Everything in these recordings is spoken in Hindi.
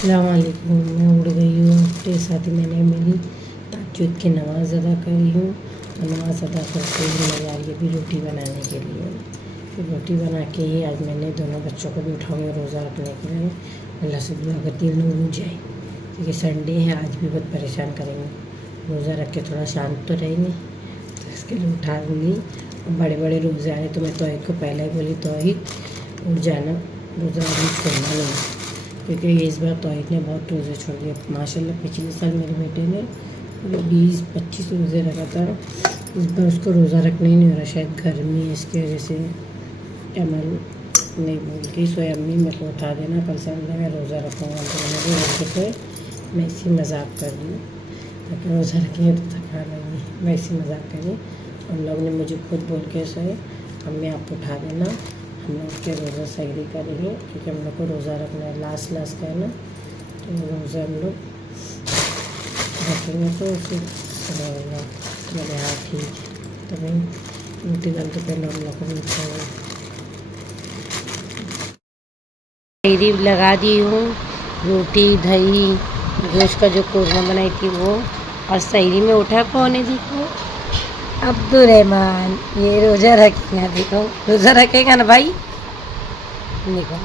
अस्सलामुअलैकुम। मैं उठ गई हूँ, उसके साथ ही मैंने मेरी तहज्जुद की नमाज़ अदा करी हूँ और नमाज़ अदा करके ही मैं जा रही अभी रोटी बनाने के लिए। फिर रोटी बना के ही आज मैंने दोनों बच्चों को भी उठाऊँगी रोज़ा रखने के लिए। अल्लाह से दुआ करती हूँ लोग उठ जाए, क्योंकि संडे है, आज भी बहुत परेशान करेंगे। रोज़ा रख के थोड़ा शांत तो रहेंगे, तो इसके लिए उठा दूँगी। बड़े बड़े रोज़े आ रहे तो मैं तौहीद को पहले ही बोली, तौहीद उठ जाना, रोज़ा अभी छोड़ना नहीं, क्योंकि इस बार तौहीद ने बहुत रोज़े छोड़ दिए माशाल्लाह। पिछले साल मेरे बेटे ने 20-25 रोज़े रखा था, इस बार उसको रोज़ा रखना ही नहीं हो रहा। शायद गर्मी है, इसकी वजह से अमल नहीं बोलती सोए अम्मी मेरे को उठा देना, कल से मैं रोज़ा रखूँगा। तो मैंने रोज़े पे मैं इसी मजाक कर रही हूँ, ताकि रोज़ा रखेंगे तो थका नहीं, मैं इसी मजाक कर रही। उन लोग ने मुझे खुद बोल के सोए अम्मी आप उठा देना, हम लोग के रोज़ा सहरी करेंगे, क्योंकि हम लोग को रोज़ा रखना है, लास्ट का है ना, तो रोज़ा हम लोग रखेंगे तो फिर रहेगा। मेरे हाँ ठीक है, तो भाई रोटी डाल के पहले हम लोग को मिलता सहरी लगा दी हूँ। रोटी दही गोश्त का जो कोरमा बनाई थी वो, और सहरी में उठा कौन है देखो, अब्दुलरहमान। ये रोज़ा रखेगा, देखो रोज़ा रखेगा ना भाई, देखो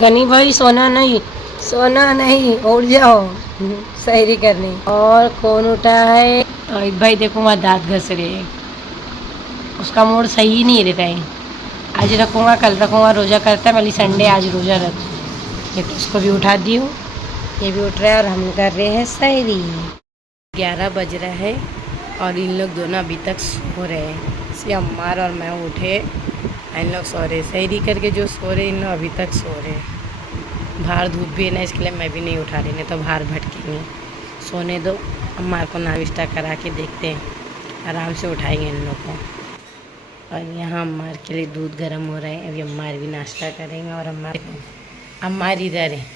गनी भाई सोना नहीं उठ जाओ सहरी करने। और कौन उठा है, तौहीद भाई देखो वहाँ दांत घस रहे हैं, उसका मूड सही नहीं रहता है। आज रखूँगा कल रखूँगा, रोज़ा करता है वाली संडे, आज रोज़ा रख, लेकिन उसको भी उठा दी हूँ, ये भी उठ रहा है और हम कर रहे हैं सहरी। 11 बज रहा है और इन लोग दोनों अभी तक सो रहे हैं। इसलिए अम्मार और मैं उठे, इन लोग सो रहे, सहरी करके जो सो रहे इन लोग अभी तक सो रहे। बाहर धूप भी है ना, इसके लिए मैं भी नहीं उठा रही, नहीं तो बाहर भटकेंगे। सोने दो, अम्मार को नाश्ता करा के देखते हैं, आराम से उठाएंगे इन लोग को। और यहाँ अम्मार के लिए दूध गर्म हो रहा है, अभी अम्मार भी नाश्ता करेंगे। और अम्मार इधर है,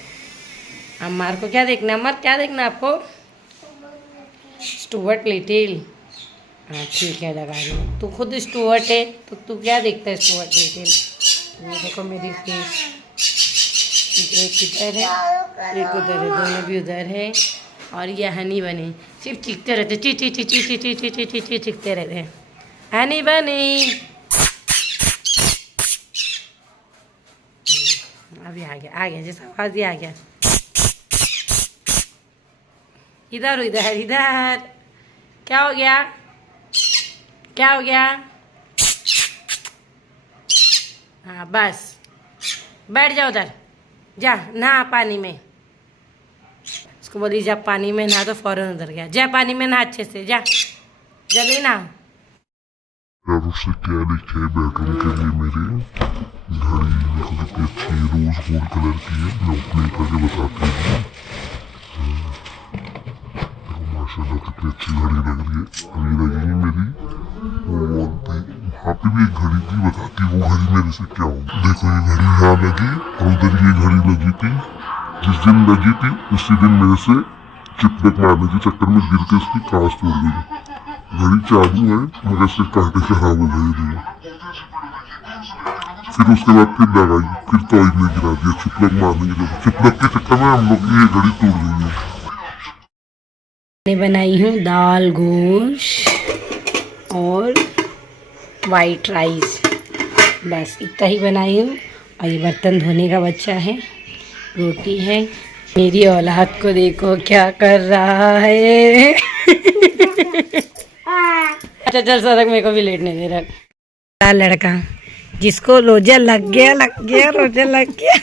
अम्मार को क्या देखना, अम्मार क्या देखना आपको, स्टुअर्ट लिटिल, हाँ ठीक है लगा रही। तू खुद स्टुअर्ट है तो तू क्या देखता है स्टुअर्ट लिटिल। ये देखो मेरी फेस, एक इधर है एक उधर है, दोनों भी उधर है। और ये हनी बने सिर्फ चीखते रहते, ची ची ची ची ची ची ची ची ची ची चीखते रहते हैं। हनी बने अभी आ गया जैसा आवाज़ ही आ गया। इधर इधर इधर, क्या हो गया, क्या हो गया, हाँ बस बैठ जाओ उधर, जा नहा पानी में। उसको बोली जा पानी में नहा, तो फौरन उधर गया, जा पानी में नहा अच्छे से, जा जल्दी नहा। यार उससे क्या लिखे है बेडरूम के लिए, मेरे घड़ी देखो कितनी अच्छी रोज गोल्ड कलर की है, मैं ओपनिंग करके बताती हूँ। देखो माशाल्लाह कितनी अच्छी घड़ी लग रही है, अभी लगेगी मेरी वो वहाँ पे भी एक घड़ी थी, बताती वो घड़ी मेरे से क्या हो। देखो ये घड़ी यहाँ लगी और उधर ये घड़ी लगी थी, जिस दिन लगी थी उसी दिन मेरे से चिपक मारने के चक्कर में गिर के उसकी कांच तोड़ गई। घड़ी चालू है मगर से कांटे खराब हो गए। फिर उसके बाद फिर लगाई, फिर तौहीद ने गिरा दिया चिपलक मारने के लिए, चिपलक के चक्कर में हम लोग की ये घड़ी तोड़ गई है। मैं बनाई हूँ दाल गोश्त और वाइट राइस, बस इतना ही बनाई हूँ। और ये बर्तन धोने का बच्चा है, रोटी है। मेरी औलाद को देखो क्या कर रहा है अच्छा चल सड़क, मेरे को भी लेटने दे रहा। लड़का जिसको रोजा लग गया रोजा लग गया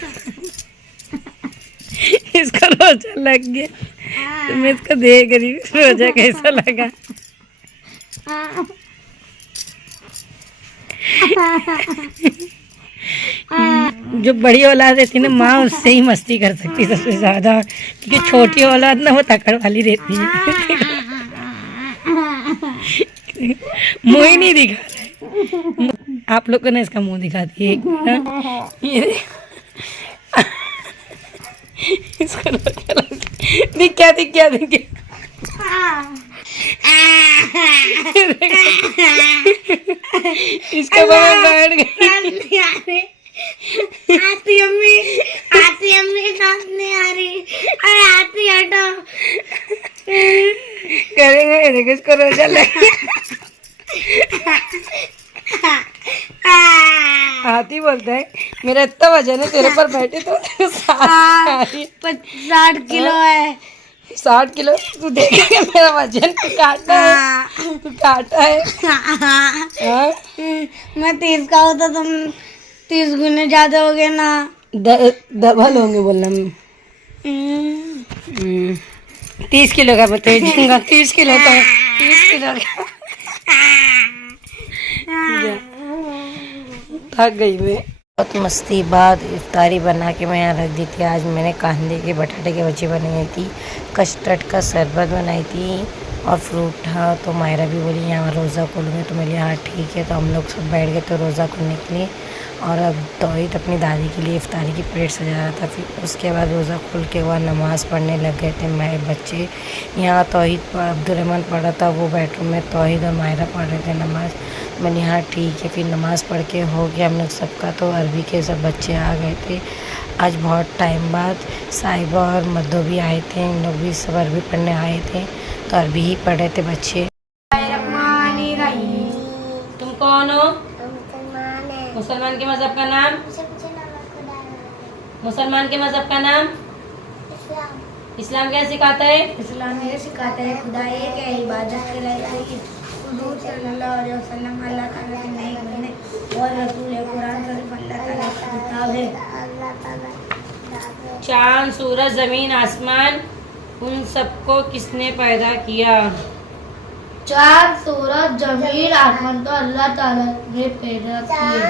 इसको रोजा लग गया, तो मैं इसको देख रही हूँ रोजा कैसा लगा। जो बड़ी औलाद रहती है ना माँ, उससे ही मस्ती कर सकती है सबसे ज्यादा, क्योंकि छोटी औलाद ना वो तकड़ वाली रहती है मुँह ही नहीं दिखा रहा है, आप लोग को ना इसका मुंह दिखा दिए एक मिनट, ये इसको दिख क्या इसका बगल बैठ गई। आती अम्मी सामने आ रही, देखो इसको रोजा लग हाथी बोलता है मेरा इतना वजन है तेरे पर बैठे तो 60 किलो है। 60 किलो तू देखेगा मेरा वजन तू काटा है तू काटा है हाँ? मैं 30 का होता तुम 30 गुने ज्यादा हो गए ना। डबल होंगे बोलना 30 किलो का बताइए 30 किलो का 30 किलो का थक गई मैं बहुत मस्ती बाद इफ्तारी बना के मैं यहाँ रख दी थी। आज मैंने कांदे के बटाटे की भजी बनाई थी, कस्टर्ड का शरबत बनाई थी और फ्रूट था। तो मायरा भी बोली यहाँ रोज़ा खोलूँगी तो मैं हाँ ठीक है। तो हम लोग सब बैठ गए तो रोज़ा खोलने के लिए और अब तौहीद अपनी दादी के लिए इफ्तारी की प्लेट सजा रहा था। फिर उसके बाद रोज़ा खोल के वह नमाज़ पढ़ने लग गए थे मैं बच्चे। यहाँ तौहीद अब्दुलरहमान पढ़ा था, वो बेडरूम में तौहीद और मायरा पढ़ रहे थे नमाज़। मैंने हाँ ठीक है। फिर नमाज़ पढ़ के हो गया हम लोग सबका। तो अरबी के सब बच्चे आ गए थे आज बहुत टाइम बाद। साहिबा और मद्दो भी आए थे, इन लोग भी सब अरबी पढ़ने आए थे तो अरबी ही पढ़ रहे थे बच्चे। तुम कौन हो? मुसलमान के मज़हब का नाम? मुसलमान के मज़हब का नाम? इस्लाम क्या सिखाता है? इस्लाम ये सिखाता है खुदा एक है, इबादत के लायक है। हुजूर सल्लल्लाहु अलैहि वसल्लम अल्लाह ताला के नए बंदे और रसूल है। कुरान शरीफ अल्लाह ताला की किताब है। चाँद, सूरज, ज़मीन, आसमान, उन सबको किसने पैदा किया? चाँद, सूरज, जमीन, आसमान तो अल्लाह ताला ने पैदा किए।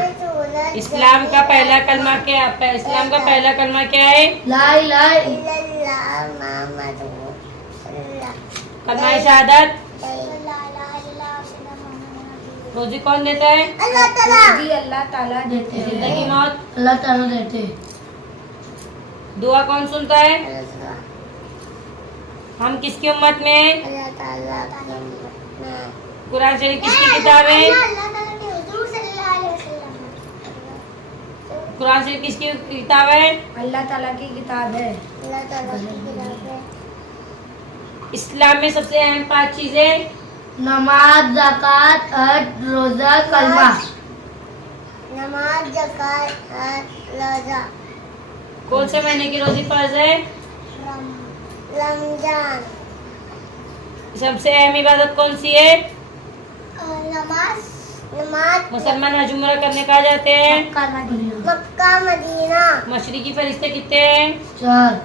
इस्लाम का पहला कलमा क्या? इस्लाम का पहला कलमा क्या है? ला इलाहा कलमा शहादत। रोजी कौन देता है? अल्लाह ताला देते हैं। जिंदगी मौत अल्लाह ताला देते हैं। दुआ कौन सुनता है? हम किसकी उम्मत में हैं? कुरान शरीफ किसकी किताब है? कुरान शरीफ किसकी किताब है? अल्लाह ताला की किताब है। इस्लाम में सबसे अहम 5 चीजें? नमाज, ज़कात, हज, रोजा, कलमा। नमाज, ज़कात, हज, रोजा। कौन से महीने की रोजी फर्ज है? रमजान। सबसे अहम इबादत कौन सी है? नमाज। मुसलमान हज उम्रा करने कहाँ जाते हैं? मक्का, मदीना। मशरिकी फरिश्ते कितने हैं? 4।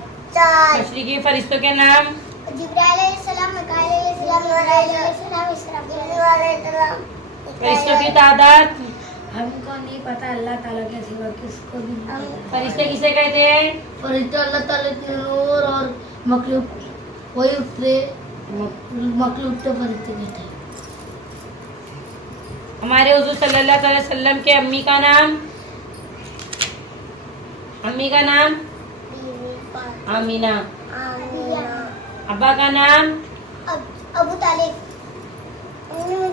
मशरिकी फरिश्तों के नाम? जिब्राइल अलैहिस्सलाम, मिकाईल अलैहिस्सलाम, मिकाईल अलैहिस्सलाम, इसराफील अलैहिस्सलाम। फरिश्तों की तादाद? हमको नहीं पता, अल्लाह ताला के सिवा किसको भी नहीं पता। फरिश्ते किसे कहते हैं? फरिश्ता अल्लाह ताला के नूर और मखलूक वही उतरे मखलूक तो फरिश्ते कहते हैं। हमारे हुजूर सल्लल्लाहु अलैहि वसल्लम के अम्मी का नाम? अम्मी का नाम? आमीना। अब्बा का नाम? अबू तालिब।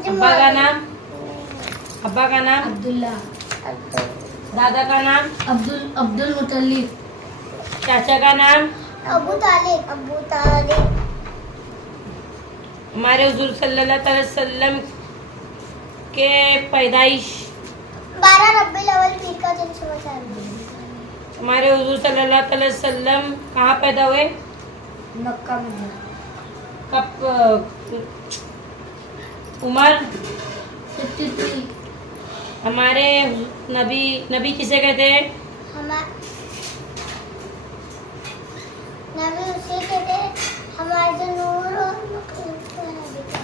अब्बा का नाम? अब्बा का नाम? अब्दुल्ला। दादा का नाम? अब्दुल मुतल्लिब। चाचा का नाम? अबू तालिब। हमारे हुजूर सल्लल्लाहु अलैहि वसल्लम के पैदाइश? 12 रब्बीउल अव्वल पीर का दिन सुबह 4 हमारे हुजूर सल्लल्लाहु अलैहि वसल्लम कहाँ पैदा हुए? मक्का में। कब? उम्र? 53। हमारे नबी किसे कहते हैं? नबी उसे कहते हैं हमारे जो नूर और मखलूक का नबी का।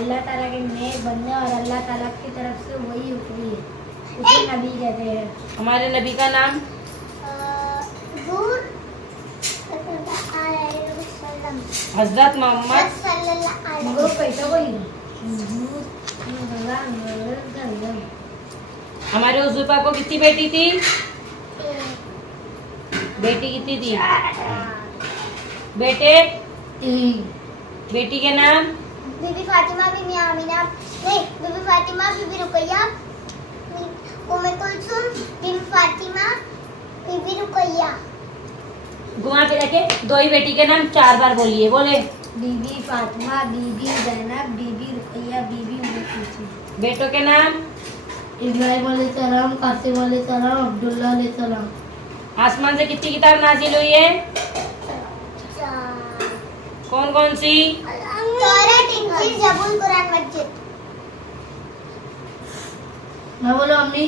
अल्लाह ताला के नेक बंदे और अल्लाह ताला की तरफ से वही उतरी है, उसे नबी कहते हैं। हमारे नबी का नाम? हुजूर सल्लल्लाहु अलैहि वसल्लम। हजरत मोहम्मद सल्लल्लाहु अलैहि मगर पैसा वही है। हमारे हुजूर पाक को कितनी बेटी थी? बेटी कितनी थी? बेटे? बेटी के नाम? बीबी फातिमा, बीबी आमिना, नहीं बीबी फातिमा, बीबी रुकैया, उम्मे कुलसुम, बीबी फातिमा, बीबी रुकैया। घुमा फिरा के 2 ही बेटी के नाम 4 बार बोलिए। बोले बीबी फातिमा, बीबी ज़ैनब, बीबी रुकैया, बीबी उम्मे कुलसूम। बेटों के नाम? इब्राहिम अलैहिस्सलाम, कासिम अलैहिस्सलाम, अब्दुल्ला अलैहिस्सलाम। आसमान से कितनी किताब नाजिल हुई है? कौन कौन सी? तौरात, इंजील, ज़बूर, कुरान मजीद। मैं बोलो अम्मी।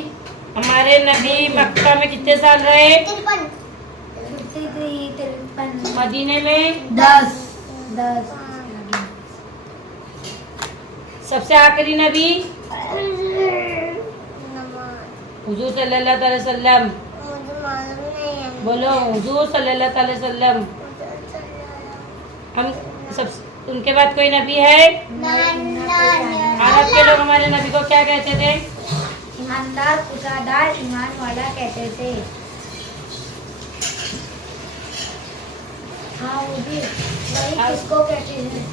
हमारे नबी मक्का में कितने साल रहे? 53। 53। मदीने में? 10। सबसे आखिरी नबी? हुजूर सल्लल्लाहु अलैहि वसल्लम। मुझे मालूम नहीं है। बोलो हुजूर सल्लल्लाहु अलैहि वसल्लम। हम सब उनके बाद कोई नबी है? अरब के लोग हमारे नबी को क्या कहते थे? ईमानदार, खुदादार, ईमान वाला कहते थे। हाँ वो भी वही किसको कहते हैं?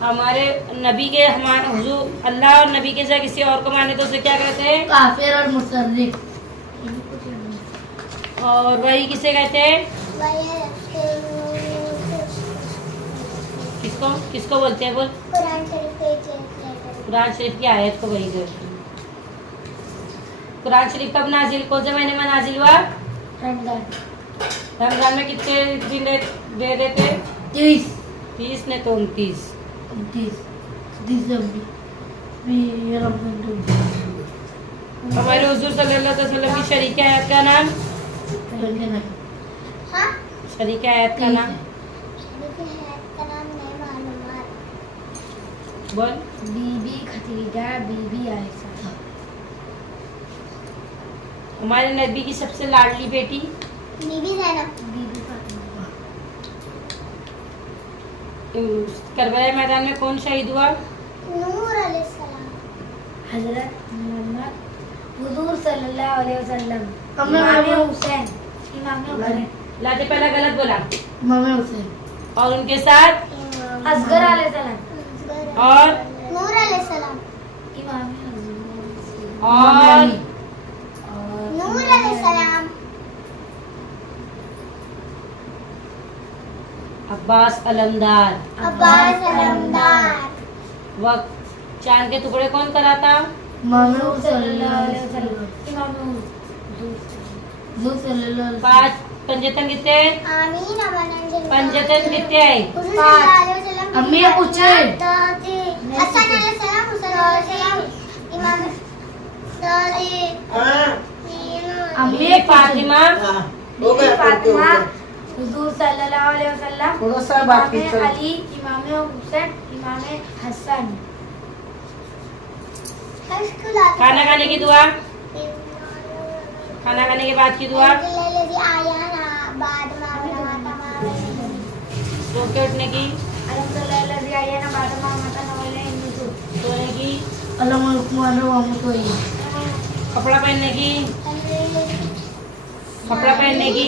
हमारे नबी के हमारे हुजूर अल्लाह और नबी के जगह किसी और को माने तो उसे क्या कहते हैं? काफिर और मुशर्रिक। और वही किसे कहते हैं? किसको किसको बोलते हैं? बोल। कुरान शरीफ के translator। कुरान शरीफ की आयत को वही कहते हैं। कुरान शरीफ कब नाजिल, कौन से महीने में नाजिल हुआ? रमजान। रमजान में कितने दिन दे देते? 30 ने तो 29। 30 हमारे हुजूर सल्लल्लाहु अलैहि वसल्लम की शरीक आयत का नाम? हाँ? शरीक आयत का नाम शरीफ हैत का नाम नहीं मालूम। बोल। बीबी खदीजा, बीबी आयशा। हमारे नबी की सबसे लाडली बेटी? बीबी ज़ैनब। बीबी फातिमा। करबला मैदान में कौन शहीद हुआ? नूर अलैहिस्सलाम। हजरत मोहम्मद हुजूर सल्लल्लाहु अलैहि वसल्लम। इमाम हुसैन। इमाम हुसैन। लाते पहला गलत बोला। इमाम हुसैन। और उनके साथ? असगर अलैहिस्सलाम। और? नूर अलैहिस्सलाम। इमाम और? नूर अलैहिस्सलाम। अब्बास अलमदार। अब्बास अलमदार। वक्त चांद के टुकड़े कौन कराता? इमाम सल्लल्लाहु अलैहि वसल्लम। इमाम हुजूर सल्लल्लाहु अलैहि वसल्लम। 5 पंजतन कितने? आमीन अमन पंजतन कितने है? अम्मी पूछे। हसन अलैहिस्सलाम, हुसैन अलैहिस्सलाम, इमाम दादी। अम्मी फातिमा। बीबी फातिमा, हुजूर सल्लल्लाहु अलैहि वसल्लम, थोड़ा सा बाकी इमाम अली, इमाम हुसैन, इमाम हसन। खाना खाने की दुआ? खाना खाने के बाद की दुआ? सो के उठने की? सोने की? कपड़ा पहनने की? कपड़ा पहनने की?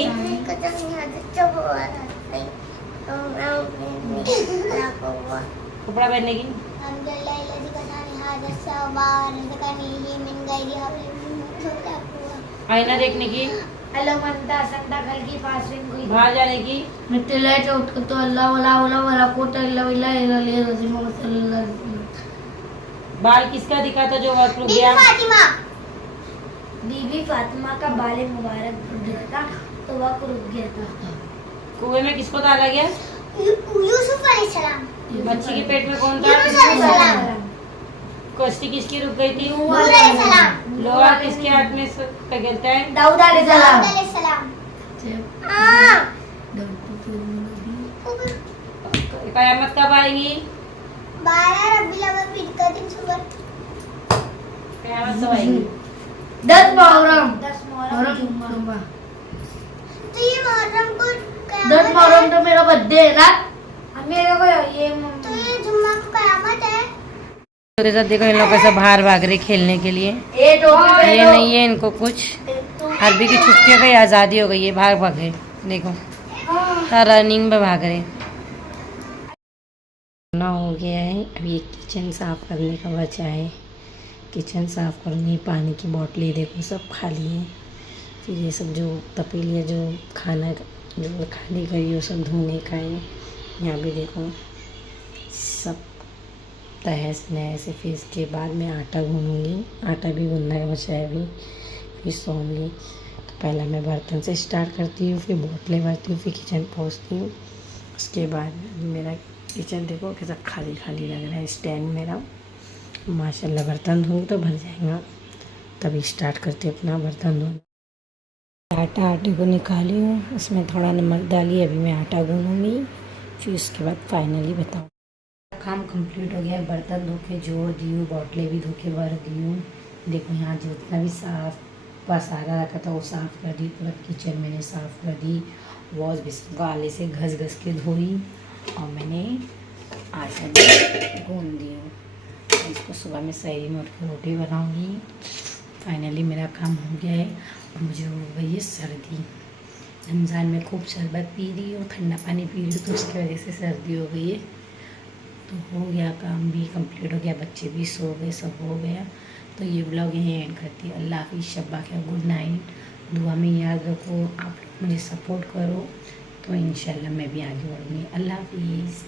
कपड़ा पहनने की? आईना देखने की? बाहर जाने की? तो अल्लाह वला वला वला कोट इल्ला बिल्लाह इल्ला रजीम सल्लल्लाहु अलैहि वसल्लम। बाल किसका दिखा था जो वक्त रुक गया? बीबी फातिमा का बाल मुबारक दिखा था तो वक्त रुक गया था। कुएं में किसको डाला गया? यूसुफ अलैहिस्सलाम। मच्छी के पेट में कौन यूनुस था? अलैहिस्सलाम। कश्ती किसकी रुक गई थी? नूह अलैहिस्सलाम। लोहा किसके हाथ में पकड़ता है? दाऊद अलैहिस्सलाम। अलैहिस्सलाम। कयामत कब आएगी? 12 रबीउल अव्वल ईद का दिन सुबह। कयामत कब आएगी? 10 मुहर्रम जुम्मा। तो ये मुहर्रम को 10 मुहर्रम तो मेरा बर्थडे है ना। मेरे को ये तो ये जुम्मा को कयामत है। मेरे साथ देखो इन लोग कैसे बाहर भाग रहे खेलने के लिए। ये नहीं है इनको कुछ। अरबी की छुट्टियों की आज़ादी हो गई है, भाग भाग रहे। देखो रनिंग में भाग रहे। ना हो गया है, अभी एक किचन साफ करने का बचा है। किचन साफ करनी, पानी की बोतलें देखो सब खाली है। फिर ये सब जो तपेलियाँ जो खाना जो खाने का ये सब धोने का है। यहाँ भी देखो सब तहस नहस से फिर इसके बाद मैं आटा गूँधूँगी। आटा भी गूँधना है बचा है अभी, फिर सोऊंगी। तो पहले मैं बर्तन से स्टार्ट करती हूँ, फिर बोतलें भरती हूँ, फिर किचन पहुँचती हूँ। उसके बाद मेरा किचन देखो कैसा खाली खाली लग रहा है। स्टैंड मेरा माशाल्लाह, बर्तन धोऊँगी तो भर जाएगा। तभी स्टार्ट करती हूँ अपना बर्तन धोना। आटे को निकाली हूँ, उसमें थोड़ा नमक डाली। अभी मैं आटा गूँधूँगी, फिर उसके बाद फाइनली बताऊँ। काम कंप्लीट हो गया। बर्तन धो के जोड़ दी हूँ, बोतलें भी धो के भर दी हूँ। देखो यहाँ जितना भी साफ पसारा रखा था वो साफ़ कर दी। पूरा किचन मैंने साफ़ कर दी। वॉश बेसिन को आले से घस घस के धोई और मैंने आटा भी गूँध दी हूँ। इसको सुबह में सही में उठ के रोटी बनाऊँगी। फाइनली मेरा काम हो गया है और मुझे हो गई है सर्दी। रमज़ान में खूब शरबत पी रही हूँ, ठंडा पानी पी रही हूँ, तो उसकी वजह से सर्दी हो गई है। तो हो गया, काम भी कंप्लीट हो गया, बच्चे भी सो गए, सब हो गया। तो ये ब्लॉग यहीं एंड करती है। अल्लाह हाफिज़, शब्बा क्या, गुड नाइट। दुआ में याद रखो, आप लोग मुझे सपोर्ट करो तो इंशाल्लाह मैं भी आगे बढ़ूँगी। अल्लाह हाफिज़।